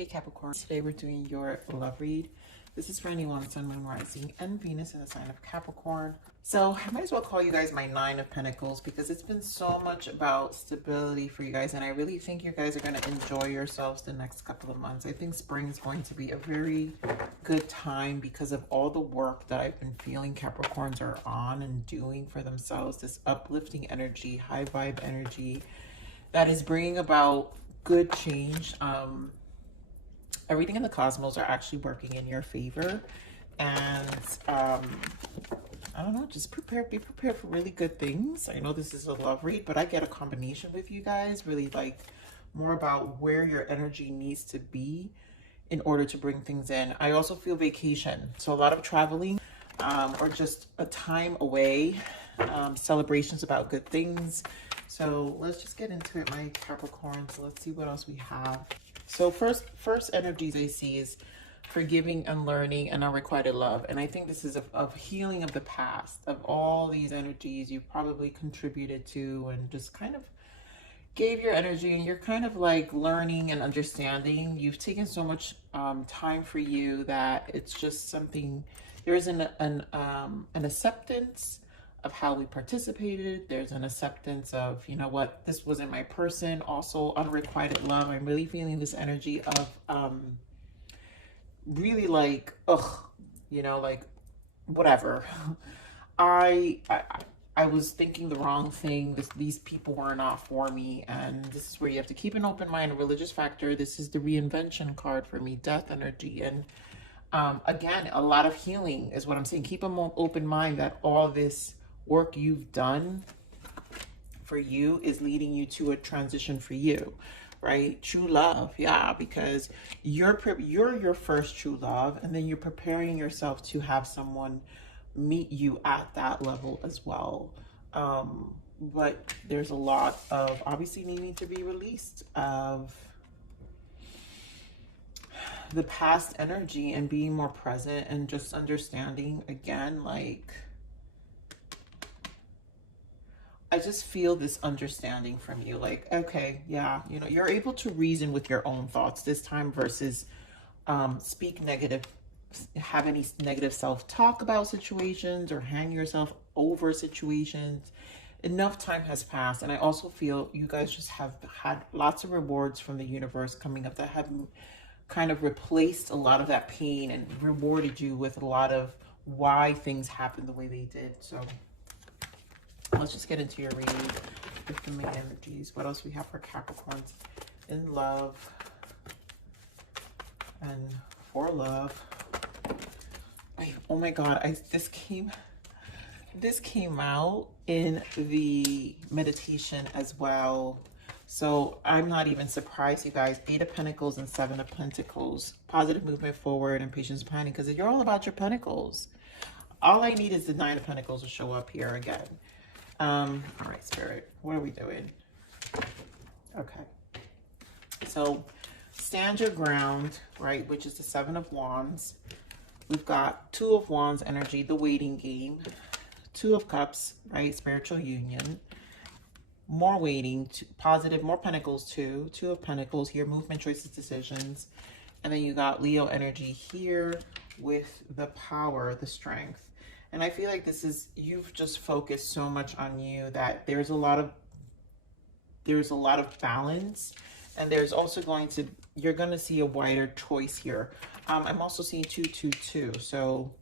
Hey Capricorn, today we're doing your love read. This is for anyone, Sun, Moon, Rising, and Venus in the sign of Capricorn. So I might as well call you guys my Nine of Pentacles because it's been so much about stability for you guys. And I really think you guys are going to enjoy yourselves the next couple of months. I think spring is going to be a very good time because of all the work that I've been feeling Capricorns are on and doing for themselves. This uplifting energy, high vibe energy that is bringing about good change. Everything in the cosmos are actually working in your favor, and I don't know, just be prepared for really good things. I know this is a love read, but I get a combination with you guys, really like more about where your energy needs to be in order to bring things in. I also feel vacation, so a lot of traveling, or just a time away, celebrations about good things. So let's just get into it, my Capricorns. Let's see what else we have. So first energies I see is forgiving and learning and unrequited love. And I think this is of healing of the past, of all these energies you probably contributed to and just kind of gave your energy, and you're kind of like learning and understanding. You've taken so much time for you that it's just something, there is an acceptance of how we participated. There's an acceptance of, you know what, this wasn't my person. Also unrequited love. I'm really feeling this energy of really like, you know, like whatever. I was thinking the wrong thing. These people were not for me, and this is where you have to keep an open mind. A religious factor. This is the reinvention card for me, death energy. And again, a lot of healing is what I'm saying. Keep an open mind that all this work you've done for you is leading you to a transition for you, right? True love, yeah, because you're your first true love, and then you're preparing yourself to have someone meet you at that level as well. But there's a lot of obviously needing to be released of the past energy and being more present and just understanding again, like I just feel this understanding from you, like, okay, yeah, you know, you're able to reason with your own thoughts this time versus speak negative, have any negative self-talk about situations or hang yourself over situations. Enough time has passed. And I also feel you guys just have had lots of rewards from the universe coming up that have kind of replaced a lot of that pain and rewarded you with a lot of why things happened the way they did. So let's just get into your reading with the main energies. What else we have for Capricorns in love and for love? Oh my God, this came out in the meditation as well. So I'm not even surprised, you guys. 8 of Pentacles and 7 of Pentacles. Positive movement forward and patience and planning, because you're all about your Pentacles. All I need is the 9 of Pentacles to show up here again. All right, Spirit, what are we doing? Okay. So stand your ground, right? Which is the 7 of Wands. We've got 2 of Wands energy, the waiting game. 2 of Cups, right? Spiritual union. More waiting, positive, more Pentacles too. 2 of Pentacles here, movement, choices, decisions. And then you got Leo energy here with the power, the strength. And I feel like this is, you've just focused so much on you that there's a lot of balance, and there's also you're going to see a wider choice here. I'm also seeing 222. So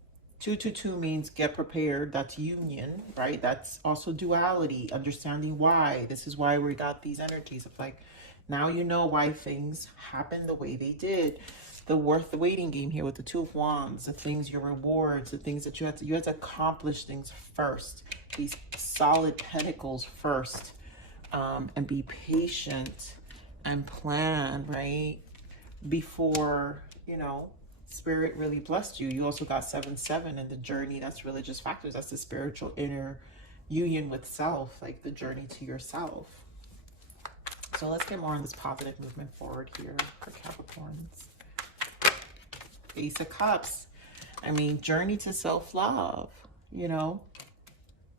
222 means get prepared. That's union, right? That's also duality, understanding why. This is why we got these energies of like, now you know why things happen the way they did. The waiting game here with the 2 of Wands, the things, your rewards, the things that you had to accomplish things first. These solid pentacles first, and be patient and plan, right? Before, you know, Spirit really blessed you. You also got 7-7 in the journey. That's religious factors. That's the spiritual inner union with self, like the journey to yourself. So let's get more on this positive movement forward here for Capricorns. Ace of Cups. I mean, journey to self-love, you know.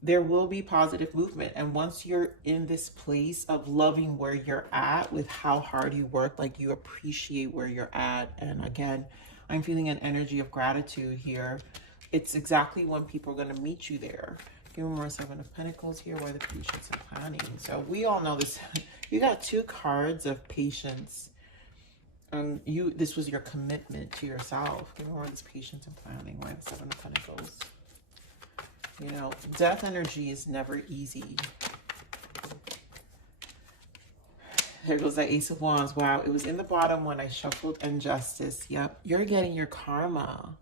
there will be positive movement. And once you're in this place of loving where you're at with how hard you work, like you appreciate where you're at. And again, I'm feeling an energy of gratitude here. It's exactly when people are going to meet you there. Give me more Seven of Pentacles here. Why the patience and planning? So we all know this. You got 2 cards of patience. This was your commitment to yourself. Give me more of this patience and planning. Why the Seven of Pentacles? You know, death energy is never easy. There goes that Ace of Wands. Wow, it was in the bottom when I shuffled Injustice. Yep, you're getting your karma.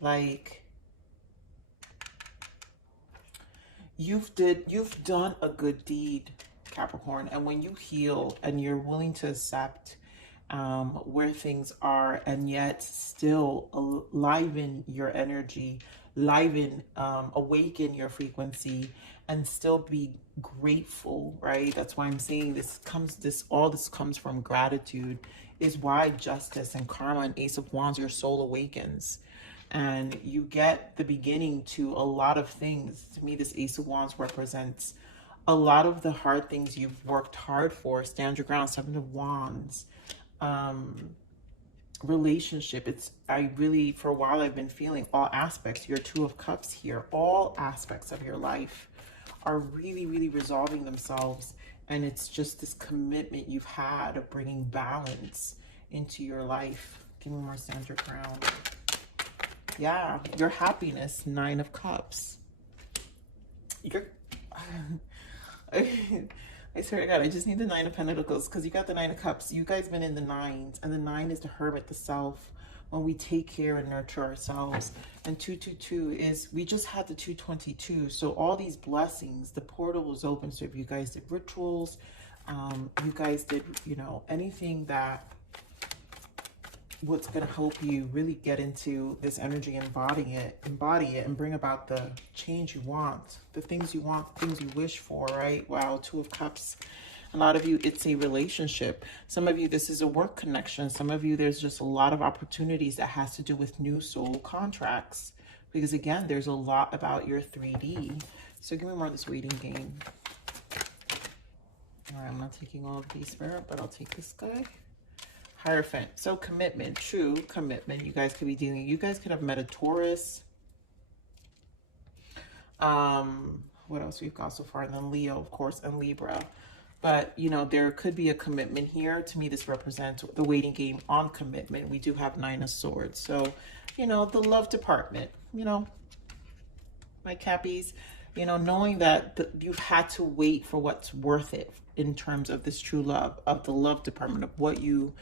Like, you've done a good deed, Capricorn. And when you heal and you're willing to accept where things are, and yet still liven your energy, awaken your frequency, and still be grateful, right? That's why I'm saying all this comes from gratitude, is why Justice and Karma and Ace of Wands, your soul awakens. And you get the beginning to a lot of things. To me, this Ace of Wands represents a lot of the hard things you've worked hard for. Stand your ground. Seven of Wands. Relationship. For a while I've been feeling all aspects. Your Two of Cups here. All aspects of your life are really, really resolving themselves. And it's just this commitment you've had of bringing balance into your life. Give me more Stand your ground. Yeah, your happiness, Nine of Cups. I swear to God, I just need the Nine of Pentacles, because you got the Nine of Cups. You guys been in the nines, and the 9 is the Hermit, the self, when we take care and nurture ourselves. And 222 is, we just had the 222. So all these blessings, the portal was open. So if you guys did rituals, you guys did, you know, anything that what's going to help you really get into this energy, embody it and bring about the change you want, the things you want, things you wish for, right? Wow, Two of Cups. A lot of you, it's a relationship. Some of you, this is a work connection. Some of you, there's just a lot of opportunities that has to do with new soul contracts, because again, there's a lot about your 3D. So give me more of this waiting game. All right, I'm not taking all of these, Spirit, but I'll take this guy. Hierophant. So commitment, true commitment. You guys could be dealing, you guys could have met a Taurus. What else we've got so far? And then Leo, of course, and Libra. But, you know, there could be a commitment here. To me, this represents the waiting game on commitment. We do have Nine of Swords. So, you know, the love department, you know, my Cappies, you know, knowing that you've had to wait for what's worth it in terms of this true love, of the love department, of what you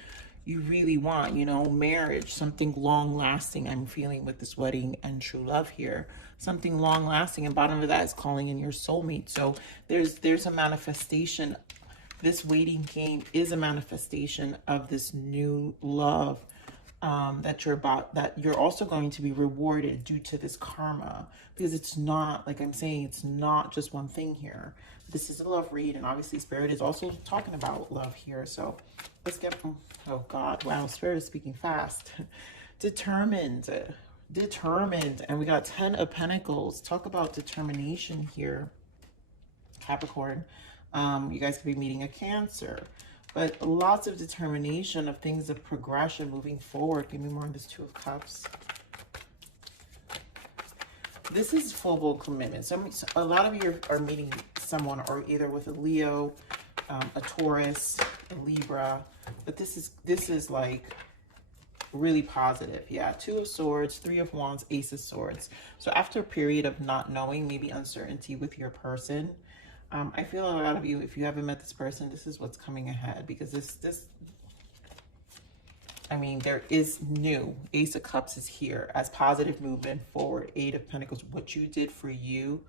really want, you know, marriage, something long lasting. I'm feeling with this wedding and true love here, something long lasting. And bottom of that is calling in your soulmate. So there's a manifestation. This waiting game is a manifestation of this new love that you're also going to be rewarded due to this karma, because it's not, like I'm saying, it's not just one thing here. This is a love read, and obviously Spirit is also talking about love here. So let's get, oh God, wow, Spirit is speaking fast. Determined, and we got 10 of Pentacles. Talk about determination here, Capricorn. You guys could be meeting a Cancer, but lots of determination of things of progression moving forward. Give me more on this Two of Cups. This is full-blown commitment. So a lot of you are meeting someone, or either with a Leo, a Taurus, a Libra, but this is like really positive. Yeah, Two of Swords, Three of Wands, Ace of Swords. So after a period of not knowing, maybe uncertainty with your person, I feel a lot of you, if you haven't met this person, this is what's coming ahead, because I mean, there is new. Ace of Cups is here as positive movement forward. Eight of Pentacles, what you did for you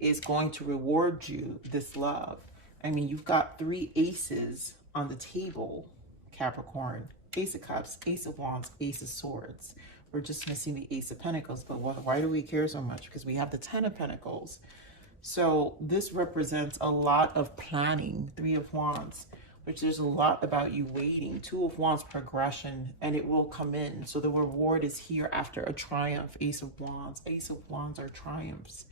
is going to reward you this love. I mean, you've got 3 aces on the table, Capricorn. Ace of Cups, Ace of Wands, Ace of Swords. We're just missing the Ace of Pentacles, but why do we care so much? Because we have the 10 of Pentacles. So this represents a lot of planning. Three of Wands, which there's a lot about you waiting. Two of Wands, progression, and it will come in. So the reward is here after a triumph. Ace of Wands. Ace of Wands are triumphs.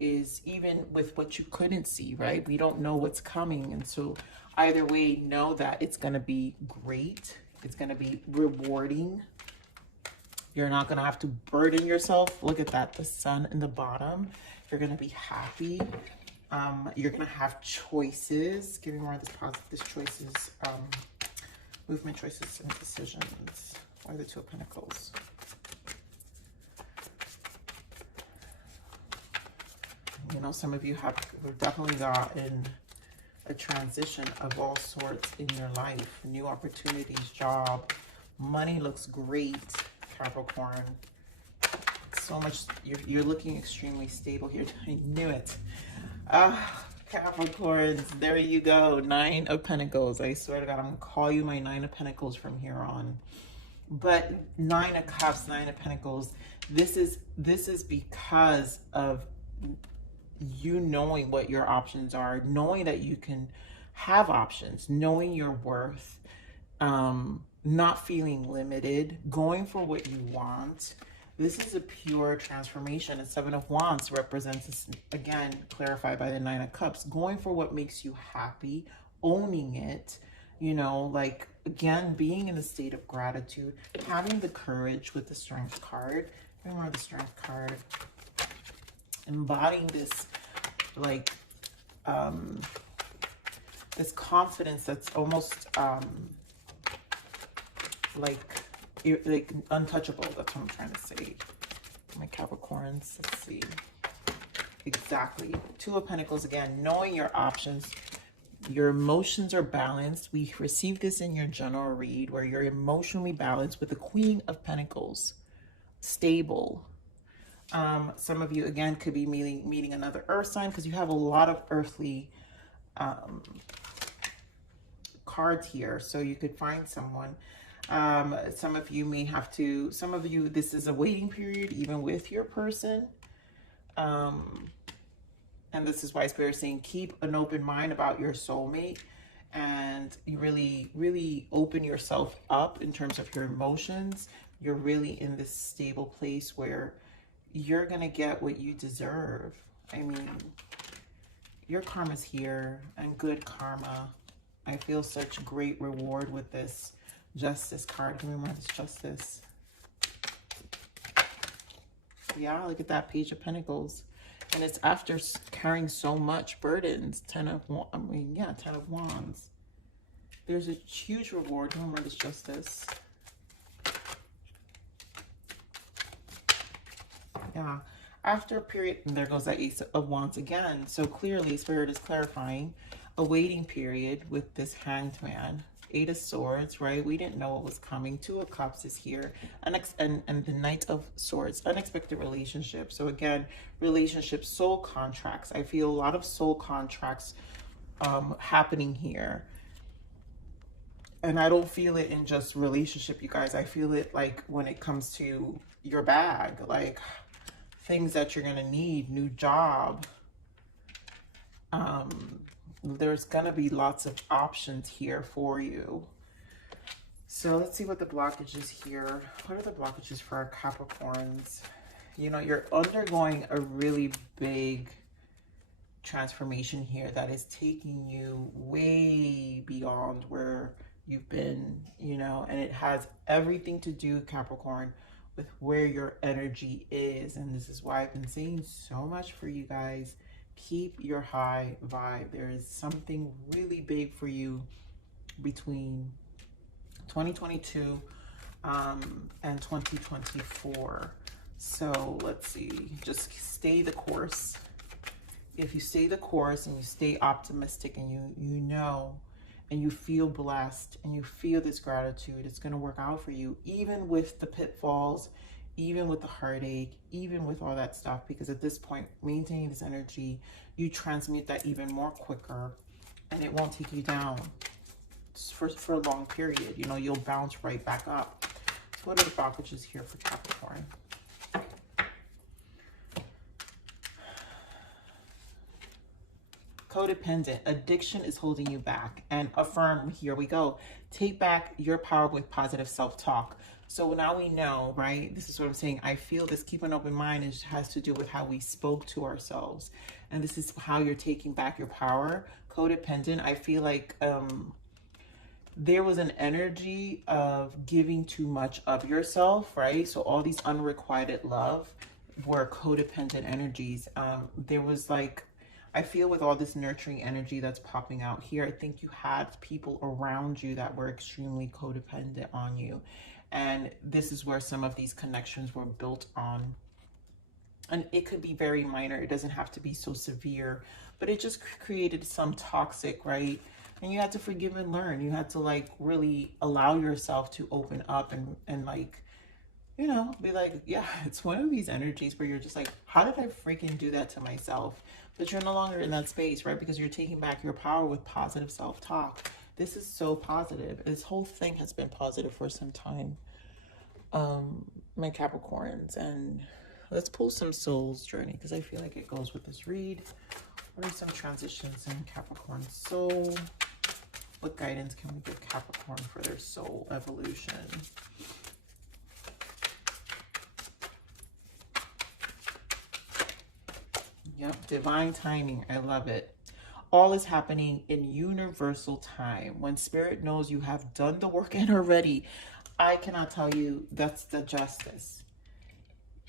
is even with what you couldn't see, right? We don't know what's coming. And so either way, know that it's going to be great. It's going to be rewarding. You're not going to have to burden yourself. Look at that, the sun in the bottom. You're going to be happy. You're going to have choices. Give me more of this positive choices, movement, choices, and decisions. Why the Two of Pentacles? You know, some of you have definitely gotten a transition of all sorts in your life. New opportunities, job, money looks great, Capricorn. So much, you're looking extremely stable here. I knew it. Capricorns, there you go. 9 of Pentacles. I swear to God, I'm going to call you my 9 of Pentacles from here on. But 9 of Cups, 9 of Pentacles, this is because of you knowing what your options are, knowing that you can have options, knowing your worth, not feeling limited, going for what you want. This is a pure transformation. And 7 of Wands represents this, again, clarified by the 9 of Cups, going for what makes you happy, owning it, you know, like, again, being in a state of gratitude, having the courage with the Strength card. Give me more of the Strength card. Embodying this, like, this confidence that's almost, like untouchable. That's what I'm trying to say. My Capricorns, let's see. Exactly. 2 of Pentacles again, knowing your options. Your emotions are balanced. We received this in your general read where you're emotionally balanced with the Queen of Pentacles. Stable. Some of you, again, could be meeting another earth sign because you have a lot of earthly cards here. So you could find someone. Some of you may have to, some of you, this is a waiting period even with your person. And this is why Spirit is saying keep an open mind about your soulmate, and you really open yourself up in terms of your emotions. You're really in this stable place where you're going to get what you deserve. I mean, your karma's here, and good karma. I feel such great reward with this Justice card. Give me more of this Justice. Yeah, look at that Page of Pentacles. And it's after carrying so much burdens. 10 of Wands. There's a huge reward. Give me more of this Justice. Yeah. After a period, and there goes that Ace of Wands again. So clearly, Spirit is clarifying a waiting period with this Hanged Man. 8 of Swords, right? We didn't know what was coming. 2 of Cups is here. And the Knight of Swords, unexpected relationship. So again, relationships, soul contracts. I feel a lot of soul contracts happening here. And I don't feel it in just relationship, you guys. I feel it like when it comes to your bag, like things that you're gonna need, new job. There's gonna be lots of options here for you. So let's see what the blockage is here. What are the blockages for our Capricorns? You know, you're undergoing a really big transformation here that is taking you way beyond where you've been, you know, and it has everything to do, Capricorn, with where your energy is. And this is why I've been saying so much for you guys. Keep your high vibe. There is something really big for you between 2022 and 2024. So let's see, just stay the course. If you stay the course and you stay optimistic and you know and you feel blessed and you feel this gratitude, it's going to work out for you, even with the pitfalls, even with the heartache, even with all that stuff, because at this point, maintaining this energy, you transmute that even more quicker, and it won't take you down for a long period. You know, you'll bounce right back up. So what are the blockages here for Capricorn? Codependent. Addiction is holding you back. And affirm, here we go. Take back your power with positive self-talk. So now we know, right? This is what I'm saying. I feel this keep an open mind has to do with how we spoke to ourselves. And this is how you're taking back your power. Codependent. I feel like there was an energy of giving too much of yourself, right? So all these unrequited love were codependent energies. There was like, I feel with all this nurturing energy that's popping out here, I think you had people around you that were extremely codependent on you. And this is where some of these connections were built on. And it could be very minor. It doesn't have to be so severe, but it just created some toxic, right? And you had to forgive and learn. You had to like really allow yourself to open up and like, you know, be like, yeah, it's one of these energies where you're just like, how did I freaking do that to myself? But you're no longer in that space, right? Because you're taking back your power with positive self-talk. This is so positive. This whole thing has been positive for some time, my Capricorns. And let's pull some soul's journey because I feel like it goes with this read. What are some transitions in Capricorn soul? What guidance can we give Capricorn for their soul evolution? Yep, divine timing. I love it. All is happening in universal time. When spirit knows you have done the work and are ready, I cannot tell you, that's the justice.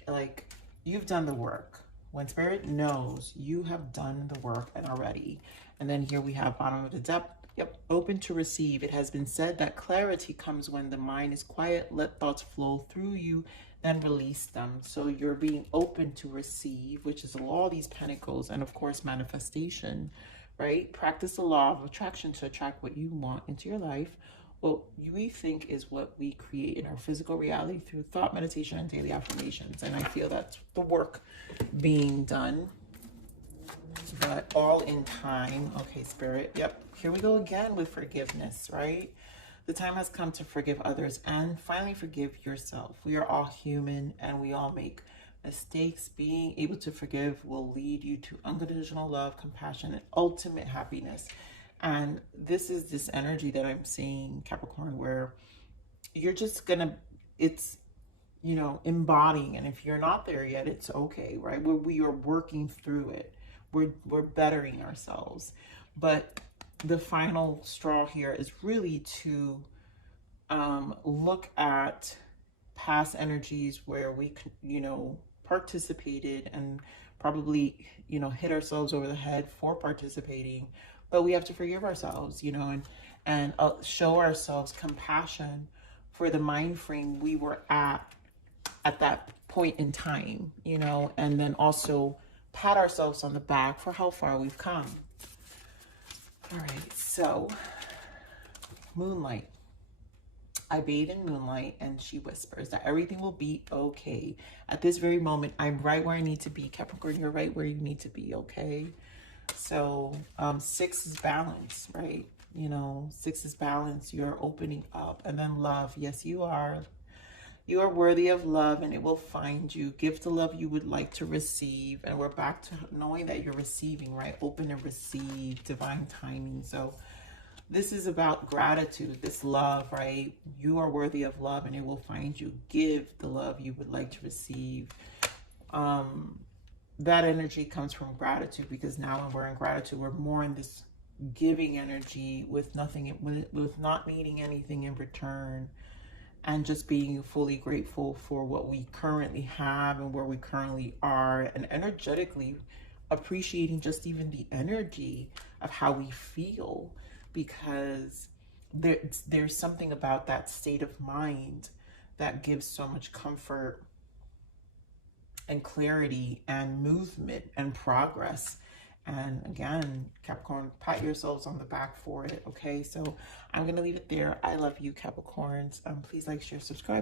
Like, you've done the work. When spirit knows you have done the work and are ready. And then here we have bottom of the depth. Yep, open to receive. It has been said that clarity comes when the mind is quiet. Let thoughts flow through you, then release them. So you're being open to receive, which is all these pentacles, and of course manifestation, right? Practice the law of attraction to attract what you want into your life. What we think is what we create in our physical reality through thought, meditation, and daily affirmations. And I feel that's the work being done, but all in time. Okay, spirit. Yep. Here we go again with forgiveness, right? The time has come to forgive others and finally forgive yourself. We are all human and we all make mistakes. Being able to forgive will lead you to unconditional love, compassion, and ultimate happiness. And this is this energy that I'm seeing, Capricorn, where you're just gonna, it's, you know, embodying. And if you're not there yet, it's okay, right? We are working through it. We're bettering ourselves. But the final straw here is really to look at past energies where we, you know, participated and probably, you know, hit ourselves over the head for participating. But we have to forgive ourselves, you know, and show ourselves compassion for the mind frame we were at that point in time, you know, and then also pat ourselves on the back for how far we've come. All right, so moonlight. I bathe in moonlight and she whispers that everything will be okay. At this very moment, I'm right where I need to be. Capricorn, you're right where you need to be, okay? So 6 is balance, right? You know, 6 is balance. You're opening up. And then love. Yes, you are. You are worthy of love and it will find you. Give the love you would like to receive. And we're back to knowing that you're receiving, right? Open and receive, divine timing. So this is about gratitude, this love, right? You are worthy of love and it will find you. Give the love you would like to receive. That energy comes from gratitude, because now when we're in gratitude, we're more in this giving energy with nothing, with not needing anything in return, and just being fully grateful for what we currently have and where we currently are, and energetically appreciating just even the energy of how we feel, because there's something about that state of mind that gives so much comfort and clarity and movement and progress. And again, Capricorn, pat yourselves on the back for it, okay? So I'm going to leave it there. I love you, Capricorns. Please like, share, subscribe.